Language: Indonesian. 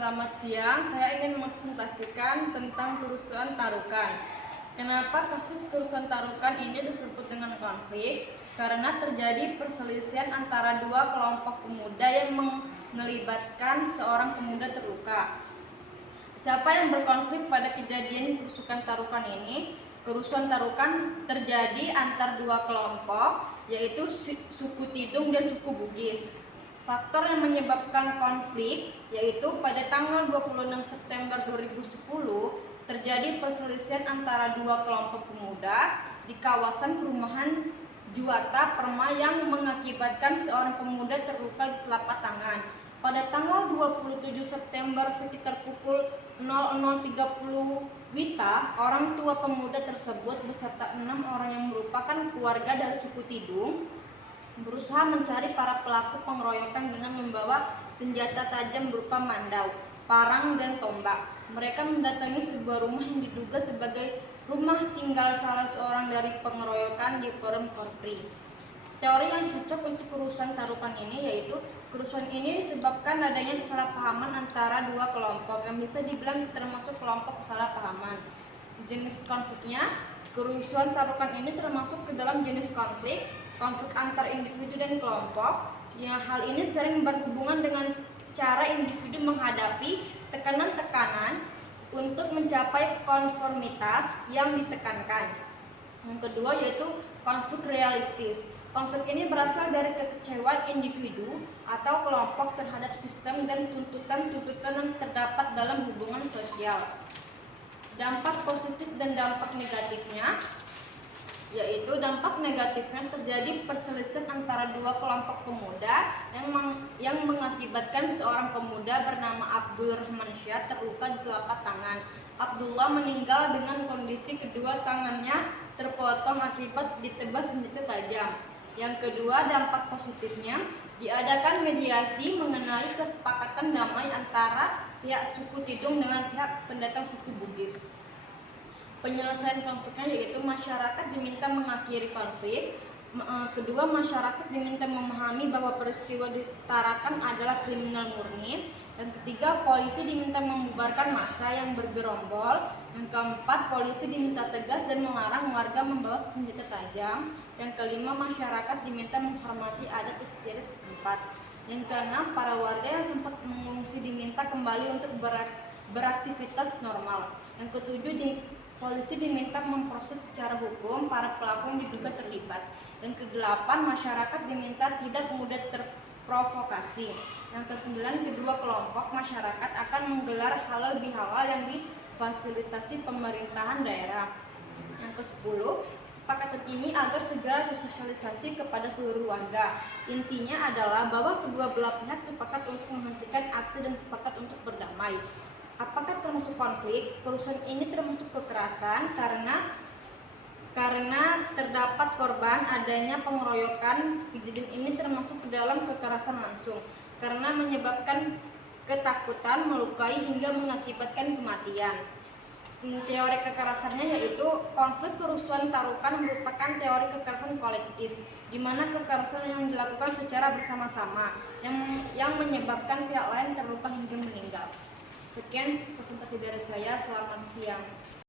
Selamat siang, saya ingin mempresentasikan tentang kerusuhan Tarukan. Kenapa kasus kerusuhan Tarukan ini disebut dengan konflik? Karena terjadi perselisihan antara dua kelompok pemuda yang melibatkan seorang pemuda terluka. Siapa yang berkonflik pada kejadian kerusuhan Tarukan ini? Kerusuhan Tarukan terjadi antar dua kelompok, yaitu suku Tidung dan suku Bugis. Faktor yang menyebabkan konflik yaitu pada tanggal 26 September 2010 terjadi perselisihan antara dua kelompok pemuda di kawasan perumahan Juwata Perma yang mengakibatkan seorang pemuda terluka di telapak tangan. Pada tanggal 27 September sekitar pukul 00.30 WITA, orang tua pemuda tersebut beserta 6 orang yang merupakan keluarga dari suku Tidung berusaha mencari para pelaku pengeroyokan dengan membawa senjata tajam berupa mandau, parang, dan tombak. Mereka mendatangi sebuah rumah yang diduga sebagai rumah tinggal salah seorang dari pengeroyokan di Forum Korpri. Teori yang cocok untuk kerusuhan Tarukan ini yaitu kerusuhan ini disebabkan adanya kesalahpahaman antara dua kelompok yang bisa dibilang termasuk kelompok kesalahpahaman. Jenis konfliknya, kerusuhan Tarukan ini termasuk ke dalam jenis konflik antar individu dan kelompok. Yang hal ini sering berhubungan dengan cara individu menghadapi tekanan-tekanan untuk mencapai konformitas yang ditekankan. Yang kedua yaitu konflik realistis. Konflik ini berasal dari kekecewaan individu atau kelompok terhadap sistem dan tuntutan-tuntutan yang terdapat dalam hubungan sosial. Dampak positif dan dampak negatifnya yaitu dampak negatifnya terjadi perselisihan antara dua kelompok pemuda yang mengakibatkan seorang pemuda bernama Abdul Rahman Syah terluka di telapak tangan. Abdullah meninggal dengan kondisi kedua tangannya terpotong akibat ditebas senjata tajam. Yang kedua, dampak positifnya diadakan mediasi mengenai kesepakatan damai antara pihak suku Tidung dengan pihak pendatang suku Bugis. Penyelesaian konfliknya yaitu masyarakat diminta mengakhiri konflik. Kedua, masyarakat diminta memahami bahwa peristiwa di Tarakan adalah kriminal murni. Dan ketiga, polisi diminta membubarkan massa yang bergerombol. Yang keempat, polisi diminta tegas dan melarang warga membawa senjata tajam. Yang kelima, masyarakat diminta menghormati adat istiadat setempat. Yang keenam, para warga yang sempat mengungsi diminta kembali untuk beraktivitas normal. Yang ketujuh, polisi diminta memproses secara hukum para pelaku yang diduga terlibat. Yang kedelapan, masyarakat diminta tidak mudah terprovokasi. Yang kesembilan, kedua kelompok masyarakat akan menggelar halal bihalal yang difasilitasi pemerintahan daerah. Yang kesepuluh, kesepakatan ini agar segera disosialisasi kepada seluruh warga. Intinya adalah bahwa kedua belah pihak sepakat untuk menghentikan aksi dan sepakat untuk berdamai. Apakah termasuk konflik? Kerusuhan ini termasuk kekerasan karena terdapat korban adanya pengeroyokan. Kejadian ini termasuk ke dalam kekerasan langsung karena menyebabkan ketakutan, melukai hingga mengakibatkan kematian. Teori kekerasannya yaitu konflik kerusuhan Tarukan merupakan teori kekerasan kolektif di mana kekerasan yang dilakukan secara bersama-sama yang menyebabkan pihak lain terluka hingga meninggal. Sekian presentasi dari saya, selamat siang.